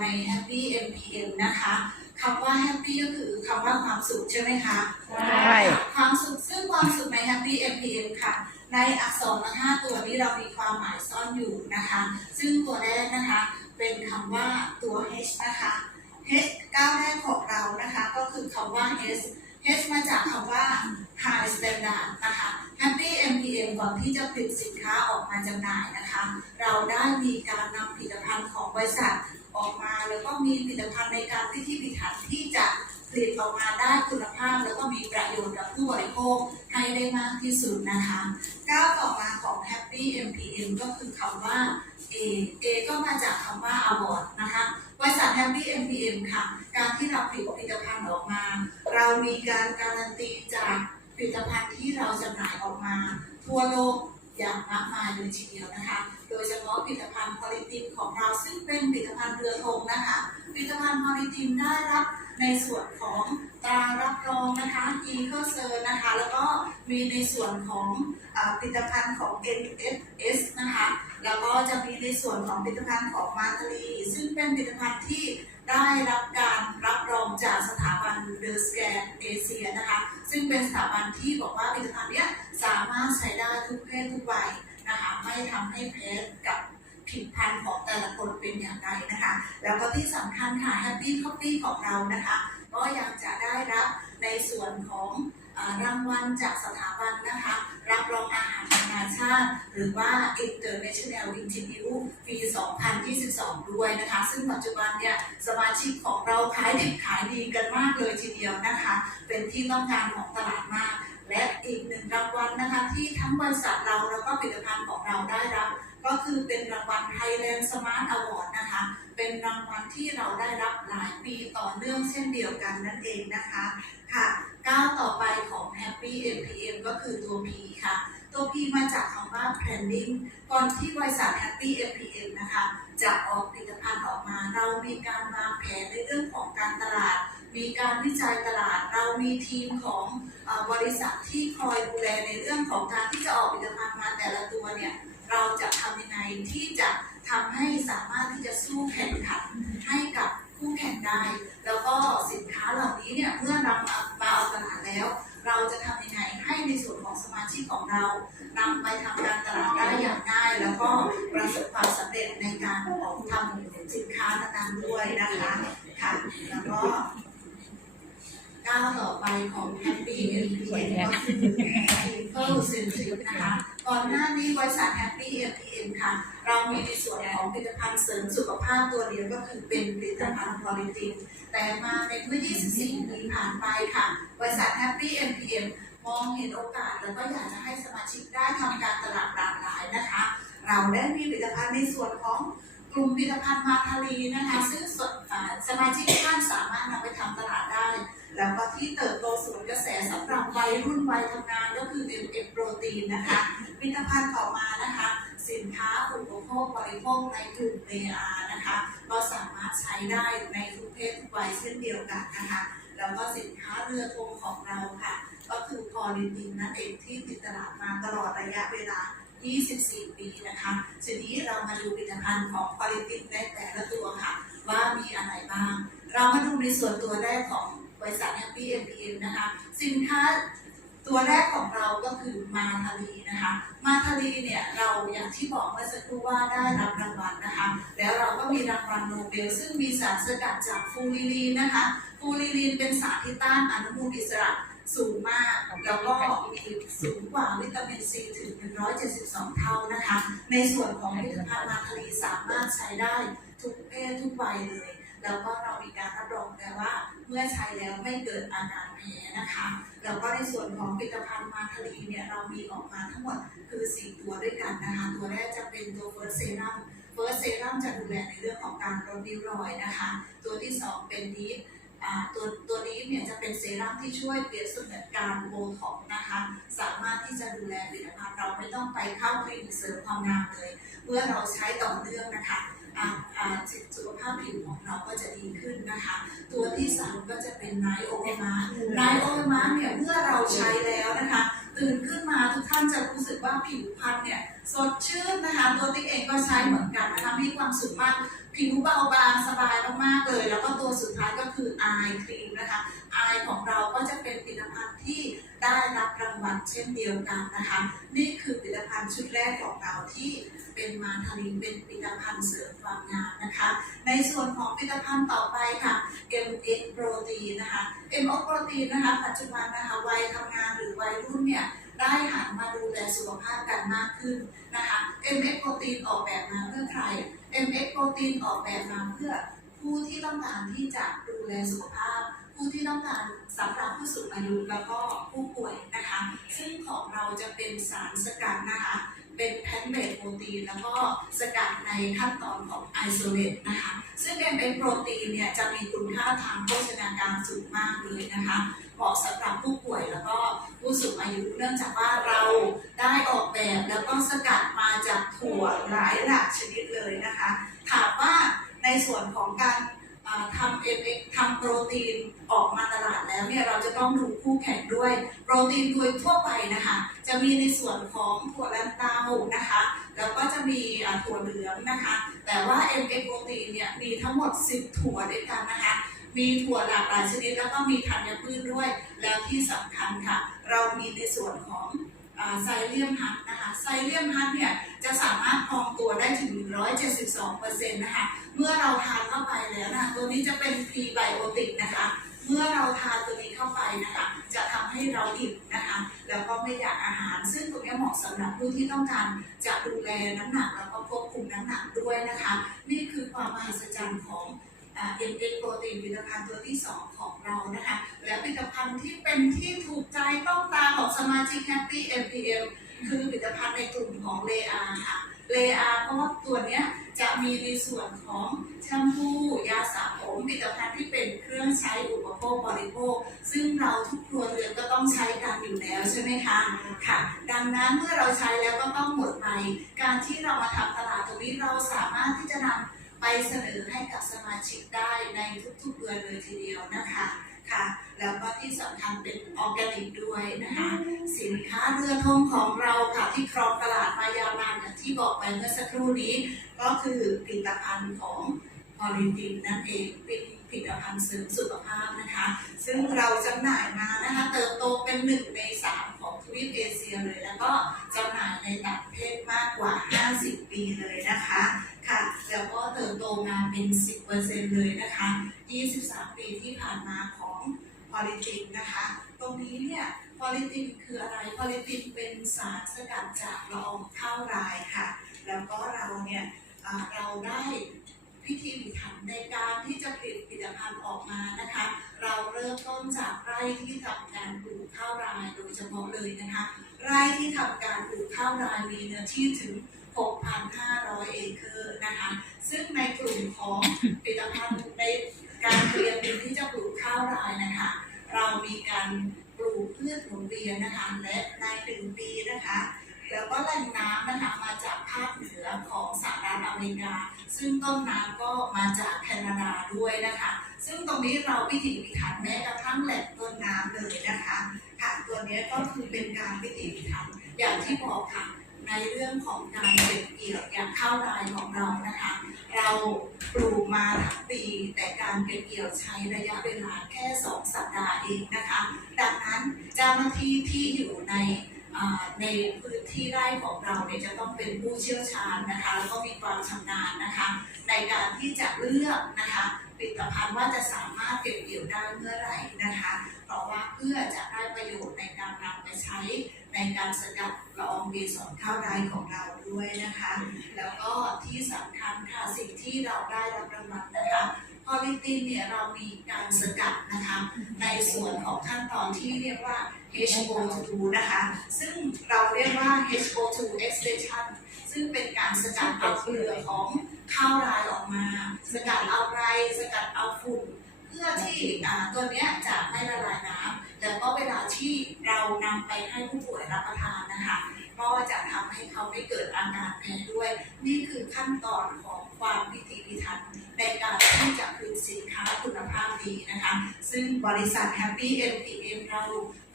ใน Happy MPM นะคะคำว่า Happy ก็คือคำว่าความสุขใช่ไหมคะใช่ความสุขซึ่งความสุขใน Happy MPM ค่ะ ในอักษรละห้าตัวนี้เรามีความหมายซ่อนอยู่นะคะ ซึ่งตัวแรกนะคะ เป็นคำว่าตัว H นะคะ H ก้าวแรกของเรานะคะ ก็คือคำว่า H H มาจากคำว่า High Standard นะคะ Happy MPM ก่อนที่จะผลิตสินค้าออกมาจำหน่ายนะคะ เราได้มีการนำผลิตภัณฑ์ของบริษัทออกมา แล้วก็มีผลิตภัณฑ์ในการที่ที่พิถันที่จะผลิตออกมาได้คุณภาพ แล้วก็มีประโยชน์กับผู้บริโภคให้ได้มากที่สุดนะคะก้าวต่อมาของ Happy MPM ก็คือคำว่า A A ก็มาจากคำว่า award นะคะบริษัท Happy MPM ค่ะ การที่เราผลิตผลิตภัณฑ์ออกมา เรามีการการันตีจากผลิตภัณฑ์ที่เราจำหน่ายออกมา ทั่วโลกอย่างมากมายเลยทีเดียวนะคะ โดยเฉพาะผลิตภัณฑ์พอลิตินของเราซึ่งเป็นผลิตภัณฑ์เรือธงนะคะผลิต ภัณฑ์พอลิตินได้รับในส่วนของตรารับรองนะคะ e c o c e r นะคะ แล้วก็มีในส่วนของอผลิตภัณฑ์ของ NFS นะคะ แล้วก็จะมีในส่วนของผลิตภัณฑ์ของมาตาลีซึ่งเป็นผลิตภัณฑ์ที่ แล้วก็ที่สำคัญค่ะ Happy Coffee ของเรานะคะ ก็ยังจะได้รับในส่วนของอรางวัลจากสถาบันนะคะ รับรองอาหารนานาชาติ หรือว่า International Institute ปี 2022 ด้วยนะคะ ซึ่งปัจจุบันเนี่ยสมาชิกของเราขายดิบขายดีกันมากเลยทีเดียวนะคะ เป็นที่ต้องการของตลาดมาก และอีกหนึ่งรางวัลนะคะที่ทั้งบริษัทเราแล้วก็ผลิตภัณฑ์ของเราได้รับ ก็คือเป็นรางวัล Thailand Smart Award นะคะ เป็นรางวัลที่เราได้รับหลายปีต่อเนื่องเช่นเดียวกันนั่นเองนะคะค่ะก้าวต่อไปของ Happy MPM ก็คือตัว P ค่ะ ตัว P มาจากคำว่า planning ก่อนที่บริษัท Happy MPM นะคะ จะออกผลิตภัณฑ์ออกมา เรามีการวางแผนในเรื่องของการตลาด มีการวิจัยตลาด เรามีทีมของอบริษัทที่คอยดูแลในเรื่องของการที่จะออกผลิตภัณฑ์มาแต่ละตัวเนี่ย เราจะทำยังไงที่จะทำให้สามารถที่จะสู้แข่งขันให้กับคู่แข่งได้ แล้วก็สินค้าเหล่านี้เนี่ยเมื่อนำมามาออกตลาดแล้ว เราจะทำยังไงให้ในส่วนของสมาชิกของเรานำไปทำการตลาดได้อย่างง่าย แล้วก็ประสบความสำเร็จในการออกทำสินค้านั้นๆด้วยนะคะค่ะแล้วก็ก้าวต่อไปของ Happy MPN ก็คือ People Centric นะคะ ก่อนหน้านี้บริษัท Happy MPN ค่ะ เรามีในส่วนของผลิตภัณฑ์เสริมสุขภาพตัวเดียวก็คือเป็นผลิตภัณฑ์พอลิตินแต่มาในเมื่อ 24 ปีผ่านไปค่ะ บริษัท Happy MPM มเอ็มมองเห็นโอกาสแล้วก็อยากจะให้สมาชิกได้ทำการตลาดหลากหลายนะคะ เราได้มีผลิตภัณฑ์ในส่วนของกลุ่มผลิตภัณฑ์มาทารีนะคะ ซึ่งสดสมาชิกทุกท่านสามารถนำไปทำตลาดได้ แล้วก็ที่เติบโตสวนกระแสสำหรับวัยรุ่นวัยทำงานก็คือ MF โปรตีนนะคะผลิตภัณฑ์ต่อมานะคะ สินค้าอุปโภคบริโภคในกลุ่ม AR นะคะ ก็สามารถใช้ได้ในทุกเพศทุกวัยเช่นเดียวกันนะคะ แล้วก็สินค้าเรือธงของเราค่ะ ก็คือพอลิตินนั่นเองที่ติดตลาดมาตลอดระยะเวลา 24 ปีนะคะทีนี้เรามาดูผลิตภัณฑ์ของพอลิตินในแต่ละตัวค่ะ ว่ามีอะไรบ้าง เรามาดูในส่วนตัวแรกของ บริษัท Happy MPM นะคะ สินค้าตัวแรกของเราก็คือมาทารีนะคะ มาทารีเนี่ยเราอย่างที่บอกเมื่อสักครู่ว่าได้รับรางวัลนะคะ แล้วเราก็มีรางวัลโนเบลซึ่งมีสารสกัดจากฟูลิลีนนะคะฟูลิลีนเป็นสารที่ต้านอนุมูลอิสระสูงมากแล้วก็มีสูงกว่าวิตามินซีถึง 172 เท่านะคะ ในส่วนของผลิตภัณฑ์มาทารีสามารถใช้ได้ทุกเพศทุกวัยเลย แล้วก็เรามีการรับรองแล้วว่า เมื่อใช้แล้วไม่เกิดอาการแพ้นะคะ แล้วก็ในส่วนของผลิตภัณฑ์มาทารีเนี่ยเรามีออกมาทั้งหมดคือ 4 ตัวด้วยกันนะคะ ตัวแรกจะเป็นตัวเฟิร์สเซรั่มเฟิร์สเซรั่มจะดูแลในเรื่องของการลดริ้วรอยนะคะ ตัวที่ 2 เป็นดีฟตัวตัวนี้เนี่ยจะเป็นเซรั่มที่ช่วยเปรียบเสมือนการโบท็อกนะคะ สามารถที่จะดูแลผลิตภัณฑ์เราไม่ต้องไปเข้าคลินิกเสริมความงามเลย เมื่อเราใช้ต่อเนื่องนะคะ สุขภาพผิวของเราก็จะดีขึ้นนะคะ ตัวที่สามก็จะเป็นไนโอเอมาไนโอเอมาเนี่ยเมื่อเราใช้แล้วนะคะ ตื่นขึ้นมาทุกท่านจะรู้สึกว่าผิวพรรณเนี่ยสดชื่นนะคะ ตัวติ๊กเองก็ใช้เหมือนกันนะคะมีความสุขมากผิวเบาบางสบายมากๆเลย แล้วก็ตัวสุดท้ายก็คืออายครีมนะคะอายของเราก็จะเป็นผลิตภัณฑ์ที่ ได้รับรางวัลเช่นเดียวกันนะคะ นี่คือผลิตภัณฑ์ชุดแรกของเราที่เป็นมาทาลินเป็นผลิตภัณฑ์เสริมความงามนะคะ ในส่วนของผลิตภัณฑ์ต่อไปค่ะ MX Protein นะคะ MX Protein นะคะ ปัจจุบันนะคะวัยทำงานหรือวัยรุ่นเนี่ยได้หันมาดูแลสุขภาพกันมากขึ้นนะคะ MX Protein ออกแบบมาเพื่อใคร MX Protein ออกแบบมาเพื่อผู้ที่ต้องการที่จะดูแลสุขภาพ ผู้ที่ต้องการ สำหรับผู้สูงอายุแล้วก็ผู้ป่วยนะคะ ซึ่งของเราจะเป็นสารสกัดนะคะ เป็นแพนเบดโปรตีนแล้วก็สกัดในขั้นตอนของไอโซเลตนะคะ ซึ่ง MX โปรตีนเนี่ยจะมีคุณค่าทางโภชนาการสูงมากเลยนะคะเหมาะสำหรับผู้ป่วยแล้วก็ผู้สูงอายุเนื่องจากว่าเราได้ออกแบบแล้วก็สกัดมาจากถั่วหลายหลากชนิดเลยนะคะ ถามว่าในส่วนของการ ทำเอฟทำโปรตีนออกมาตลาดแล้วเนี่ยเราจะต้องดูคู่แข่งด้วย โปรตีนโดยทั่วไปนะคะ จะมีในส่วนของถั่วลันเตานะคะ แล้วก็จะมีถั่วเหลืองนะคะ แต่ว่า m อ p โปรตีนเนี่ยมีทั้งหมด 10 ถั่วด้วยกันนะคะมีถั่วหลากหลายชนิดแล้วก็มีธัญพืชด้วย แล้วที่สำคัญค่ะ เรามีในส่วนของ ไซเลียมฮัทนะคะไซเลียมฮัทเนี่ยจะสามารถพองตัวได้ถึง 172%นะคะเมื่อเราทานเข้าไปแล้วนะคะตัวนี้จะเป็นพรีไบโอติกนะคะเมื่อเราทานตัวนี้เข้าไปนะคะจะทำให้เราอิ่มนะคะแล้วก็ไม่อยากอาหาร ซึ่งตรงนี้เหมาะสำหรับผู้ที่ต้องการจะดูแลน้ำหนักแล้วก็ควบคุมน้ำหนักด้วยนะคะ นี่คือความมหัศจรรย์ของ เอ็นเอ็นโปรตีนผลิตภัณฑ์ตัวที่ 2 ของเรานะคะ และผลิตภัณฑ์ที่เป็นที่ถูกใจต้องตาของสมาชิก Happy MPM คือผลิตภัณฑ์ในกลุ่มของเลอาค่ะเลอาเพราะว่าตัวเนี้ยจะมีในส่วนของแชมพูยาสระผมผลิตภัณฑ์ที่เป็นเครื่องใช้อุปโภคบริโภค ซึ่งเราทุกครัวเรือนก็ต้องใช้กันอยู่แล้วใช่ไหมคะค่ะ ดังนั้นเมื่อเราใช้แล้วก็ต้องหมดไป การที่เรามาทำตลาดตรงนี้เราสามารถที่จะนำไปเสนอ ชิกได้ในทุกๆเดือนเลยทีเดียวนะคะค่ะแล้วก็ที่สำคัญเป็นออร์แกนิกด้วยนะคะสินค้าเรือธงของเราค่ะที่ครองตลาดมายาวนานอย่างที่บอกไปเมื่อสักครู่นี้ ก็คือผลิตภัณฑ์ของพอลินตินนั่นเองเป็นผลิตภัณฑ์เสริมสุขภาพนะคะ ซึ่งเราจำหน่ายมานะคะเติบโตเป็นหนึ่งในสามของทวีปเอเชียเลย แล้วก็จำหน่ายในต่าง มาของพอลิตินนะคะ ตรงนี้เนี่ยพอลิตินคืออะไรพอลิตินเป็นสารสกัดจากละอองข้าวรายค่ะ แล้วก็เราเนี่ยเราได้พิธีพิถันในการที่จะผลิตผลิตภัณฑ์ออกมานะคะ เราเริ่มต้นจากไร่ที่ทำการปลูกข้าวรายโดยเฉพาะเลยนะคะ ไร่ที่ทำการปลูกข้าวรายมีเนื้อที่ถึง 6,500 เอเคอร์นะคะ ซึ่งในกลุ่มของผลิตภัณฑ์ใน การเรียมดินที่จะปลูกข้าวรายนะคะ เรามีการปลูกพืชหมุนเวียนนะคะและในหนึ่งปีนะคะ แล้วก็แหล่งน้ำนะคะมาจากภาคเหนือของสหรัฐอเมริกา ซึ่งต้นน้ำก็มาจากแคนาดาด้วยนะคะ ซึ่งตรงนี้เราพิถีพิถันแม้กระทั่งแหล่งต้นน้ำเลยนะคะค่ะตัวนี้ก็คือเป็นการพิถีพิถันอย่างที่บอกค่ะ ในเรื่องของการเก็บเกี่ยวอย่างข้าวรายของเรานะคะ เราปลูกมาทั้งปี แต่การเก็บเกี่ยวใช้ระยะเวลาแค่ 2 สัปดาห์เองนะคะ ดังนั้นเจ้าหน้าที่ที่อยู่ในในพื้นที่ไร่ของเราเนี่ยจะต้องเป็นผู้เชี่ยวชาญนะคะแล้วก็มีความชำนาญนะคะ ในการที่จะเลือกนะคะ ลิตภัณฑ์ว่าจะสามารถเก็บเกี่ยวได้เมื่อไหร่นะคะ เพราะว่าเพื่อจะได้ประโยชน์ในการนำไปใช้ในการสกัดละอองเกสรข้าวไรของเราด้วยนะคะ แล้วก็ที่สำคัญค่ะสิ่งที่เราได้รับรางวัลนะคะพอลิตินเนี่ยเรามีการสกัดนะคะในส่วนของขั้นตอนที่เรียกว่า HO2 นะคะ ซึ่งเราเรียกว่า HO2 extraction ซึ่งเป็นการสกัดเอาเกลือของ ข้าวรายออกมา สกัดเอาไรสกัดเอาฝุ่น เพื่อที่ตัวเนี้ยจะไม่ละลายน้ำแล้วก็เวลาที่เรานำไปให้ผู้ป่วยรับประทานนะคะก็จะทำให้เขาไม่เกิดอาการแพ้ด้วย นี่คือขั้นตอนของความพิถีพิถันในการที่จะผลิตสินค้าคุณภาพดีนะคะ ซึ่งบริษัท Happy MPM เรา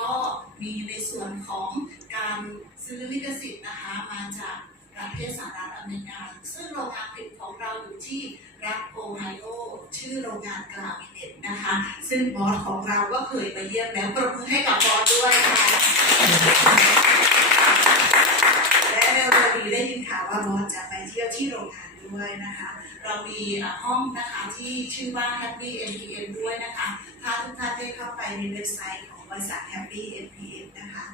ก็มีในส่วนของการซื้อลิขสิทธิ์นะคะมาจาก ประเทศสหรัฐอเมริกา ซึ่งโรงงานผลิตของเราอยู่ที่รัฐโอไฮโอ ชื่อโรงงานกรามิเนตนะคะ ซึ่งบอสของเราก็เคยมาเยี่ยมแล้วปรบมือให้กับบอสด้วยค่ะและเร็วๆนี้ได้ยินข่าวว่าบอสจะไปเที่ยวที่โรงงานด้วยนะคะ เรามีห้องนะคะที่ชื่อว่า Happy NPM ด้วยนะคะถ้าทุกท่านได้เข้าไปในเว็บไซต์ของบริษัท Happy NPM นะคะ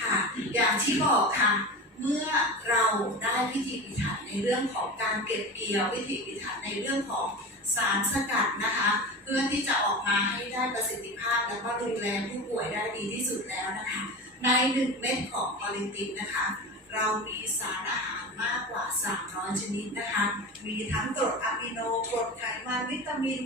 ค่ะ อย่างที่บอกค่ะ เมื่อเราได้พิธีพิถันในเรื่องของการเก็บเกี่ยวพิธีพิถันในเรื่องของสารสกัดนะคะ เพื่อที่จะออกมาให้ได้ประสิทธิภาพ แล้วก็ดูแลผู้ป่วยได้ดีที่สุดแล้วนะคะ ในหนึ่งเม็ดของพอลิตินนะคะ เรามีสารอาหารมากกว่า 300 ชนิดนะคะ มีทั้งกรดอะมิโนกรดไขมันวิตามิน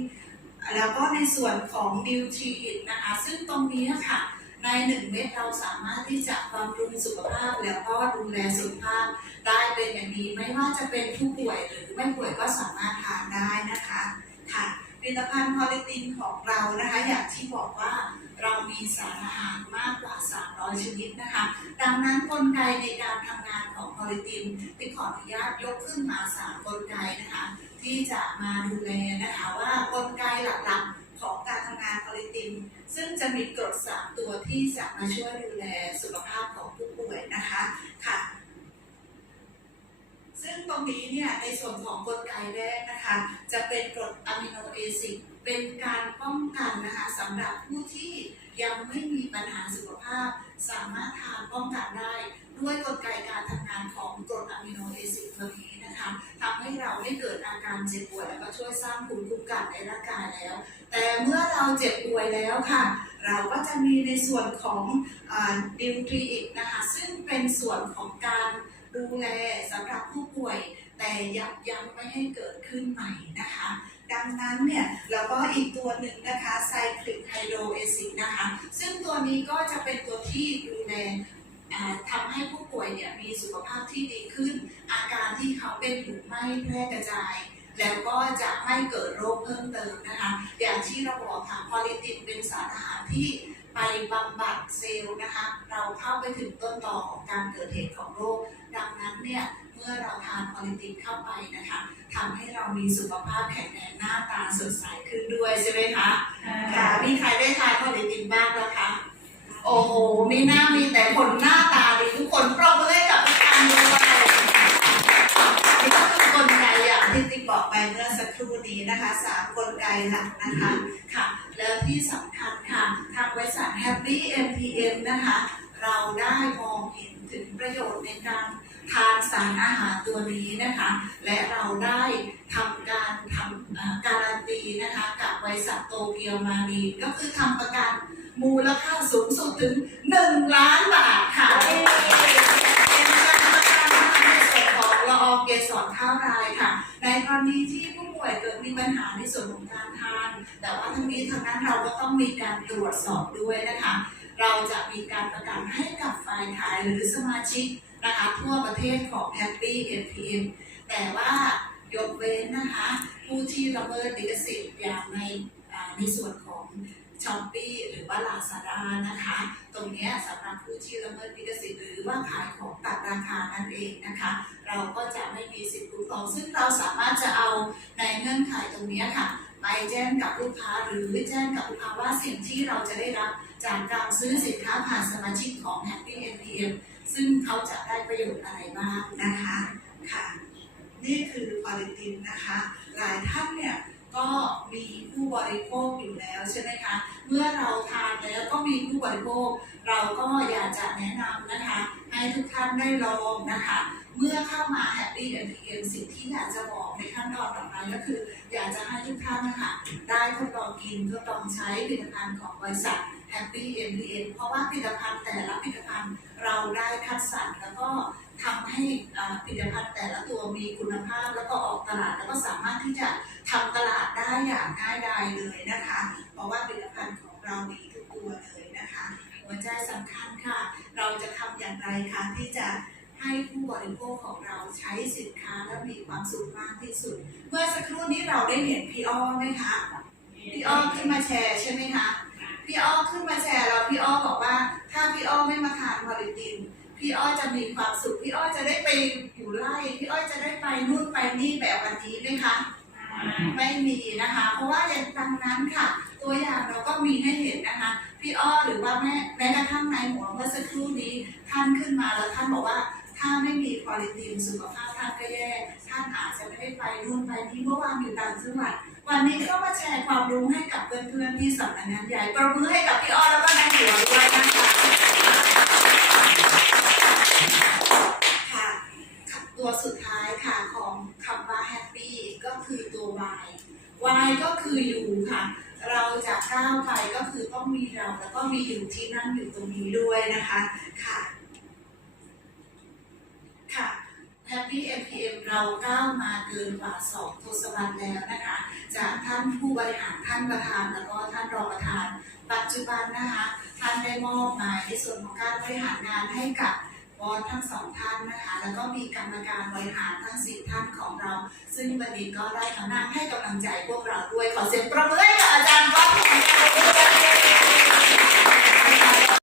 แล้วก็ในส่วนของนิวทรีอินนะคะ ซึ่งตรงนี้ค่ะ ในหนึ่งเม็ดเราสามารถที่จะบำรุงสุขภาพแล้วก็ดูแลสุขภาพได้เป็นอย่างดีไม่ว่าจะเป็นผู้ป่วยหรือไม่ป่วยก็สามารถทานได้นะคะค่ะผลิตภัณฑ์พอลิตินของเรานะคะ อย่างที่บอกว่าเรามีสารอาหารมากกว่า 300 ชนิดนะคะ ดังนั้นกลไกในการทำงานของพอลิตินที่ขออนุญาตยกขึ้นมา 3 กลไกนะคะ ที่จะมาดูแลนะคะว่ากลไกหลักๆ ของการทำงานพอลิติน ซึ่งจะมีกรดสามตัวที่จะมาช่วยดูแลสุขภาพของผู้ป่วยนะคะค่ะ ซึ่งตรงนี้เนี่ยในส่วนของกลไกแรกนะคะ จะเป็นกรดอะมิโนเอซิดเป็นการป้องกันนะคะสำหรับผู้ที่ยังไม่มีปัญหาสุขภาพ สามารถทานป้องกันได้ ด้วยกลไกการทำงานของกรดอะมิโนเอซิดตัวนี้นะคะทำให้เราไม่เกิดอาการเจ็บปวยแล้วก็ช่วยสร้างภูมิคุ้มกันในร่างกายแล้ว แต่เมื่อเราเจ็บป่วยแล้วค่ะ เราก็จะมีในส่วนของดิวทรีอิกนะคะ ซึ่งเป็นส่วนของการดูแลสำหรับผู้ป่วย แต่ยับยั้งไม่ให้เกิดขึ้นใหม่นะคะ ดังนั้นเนี่ยแล้วก็อีกตัวหนึ่งนะคะไซคลิกไฮโดรเอซิดนะคะ ซึ่งตัวนี้ก็จะเป็นตัวที่ดูแลทำให้ผู้ป่วยเนี่ยมีสุขภาพที่ดีขึ้น อาการที่เขาเป็นอยู่ไม่แพร่กระจาย แล้วก็จะไม่เกิดโรคเพิ่มเติมนะคะ อย่างที่เราบอกค่ะพอลิตินเป็นสารอาหารที่ไปบำบัดเซลล์นะคะ เราเข้าไปถึงต้นตอของการเกิดเหตุของโรค ดังนั้นเนี่ยเมื่อเราทานพอลิตินเข้าไปนะคะทำให้เรามีสุขภาพแข็งแรงหน้าตาสดใสขึ้นด้วยใช่ไหมคะค่ะมีใครได้ทานพอลิตินบ้างแล้วคะโอ้โหมีหน้ามีแต่คนหน้า สามกลไกหลักนะคะค่ะ แล้วที่สำคัญค่ะทางบริษัท Happy MPM นะคะ เราได้มองเห็นถึงประโยชน์ในการทานสารอาหารตัวนี้นะคะ และเราได้ทำการทำการันตีนะคะกับบริษัทโตเกียวมารีก็คือทำประกันมูลค่าสูงสุดถึง เราก็ต้องมีการตรวจสอบด้วยนะคะ เราจะมีการประกันให้กับฝ่ายขายหรือสมาชิกนะคะทั่วประเทศของ Happy NPM แต่ว่ายกเว้นนะคะ ผู้ที่ละเมิดลิขสิทธิ์อย่างในในส่วนของช้อปปี้หรือว่าลาซาด้านะคะ ตรงนี้สำหรับผู้ที่ละเมิดลิขสิทธิ์หรือว่าขายของตัดราคานั่นเองนะคะ เราก็จะไม่มีสิทธิ์คุ้มครองซึ่งเราสามารถจะเอาในเงื่อนไขตรงนี้ค่ะ ไปแจ้งกับลูกค้าหรือแจ้งกับลูกค้าว่าสิ่งที่เราจะได้รับจากการซื้อสินค้าผ่านสมาชิกของ Happy NPM ซึ่งเขาจะได้ประโยชน์อะไรบ้างนะคะค่ะ นี่คือพอลิตินนะคะ หลายท่านเนี่ย ก็มีผู้บริโภคอยู่แล้วใช่ไหมคะ เมื่อเราทานแล้วก็มีผู้บริโภค เราก็อยากจะแนะนำนะคะ ให้ทุกท่านได้ลองนะคะ เมื่อเข้ามา Happy NPM สิ่งที่อยากจะบอกในขั้นตอนต่อไปก็คือ อยากจะให้ทุกท่านนะคะได้ทดลองกินทดลองใช้ผลิตภัณฑ์ของบริษัท Happy NPM เพราะว่าผลิตภัณฑ์แต่ละผลิตภัณฑ์เราได้คัดสรรแล้วก็ ทำให้อาผลิตภัณฑ์แต่ละตัวมีคุณภาพแล้วก็ออกตลาดแล้วก็สามารถที่จะทำตลาดได้อย่างง่ายดายเลยนะคะ เพราะว่าผลิตภัณฑ์ของเราดีทุกตัวเลยนะคะ หัวใจสำคัญค่ะ เราจะทำอย่างไรคะที่จะให้ผู้บริโภคของเราใช้สินค้าและมีความสุขมากที่สุด เมื่อสักครู่นี้เราได้เห็นพี่อ้อไหมคะพี่อ้อขึ้นมาแชร์ใช่ไหมคะพี่อ้อขึ้นมาแชร์แล้วพี่อ้อบอกว่า ถ้าพี่อ้อไม่มาทานพอลิติน พี่อ้อยจะมีความสุข พี่อ้อยจะได้ไปอยู่ไร่พี่อ้อยจะได้ไปนู่นไปนี่แบบวันนี้ไหมคะไม่มีนะคะ เพราะว่าอย่างดังนั้นค่ะ ตัวอย่างเราก็มีให้เห็นนะคะ พี่อ้อหรือว่าแม่แม้กระทั่งในหัวเมื่อสักครู่นี้ท่านขึ้นมาแล้วท่านบอกว่าถ้าไม่มีพอลิตินสุขภาพท่านก็แย่ท่านอาจจะไม่ได้ไปนู่นไปนี่เมื่อวานอยู่ต่างจังหวัดวันนี้ก็มาแชร์ความรู้ให้กับเพื่อนๆที่สำนักงานใหญ่ประมือให้กับพี่อ้อแล้วก็นายหัวด้วยนะคะ ค่ะค่ะตัวสุดท้ายค่ะของคำว่า happy ก็คือตัว y y ก็คืออยู่ค่ะ เราจะก้าวไปก็คือต้องมีเราแล้วก็มีอยู่ที่นั่งอยู่ตรงนี้ด้วยนะคะค่ะค่ะ Happy MPM เราก้าวมาเกินกว่า2ทศวรรษแล้วนะคะ จากท่านผู้บริหารท่านประธานแล้วก็ท่านรองประธาน ปัจจุบันนะคะ ท่านได้มอบหมายในส่วนของการบริหารงานให้กับ อสทั้งสองท่านนะคะ แล้วก็มีกรรมการบริหารทั้งสี่ท่านของเรา ซึ่งวันนี้ก็ได้มานั่งให้กำลังใจพวกเราด้วย ขอเสียงปรบมือให้กับอาจารย์วัอง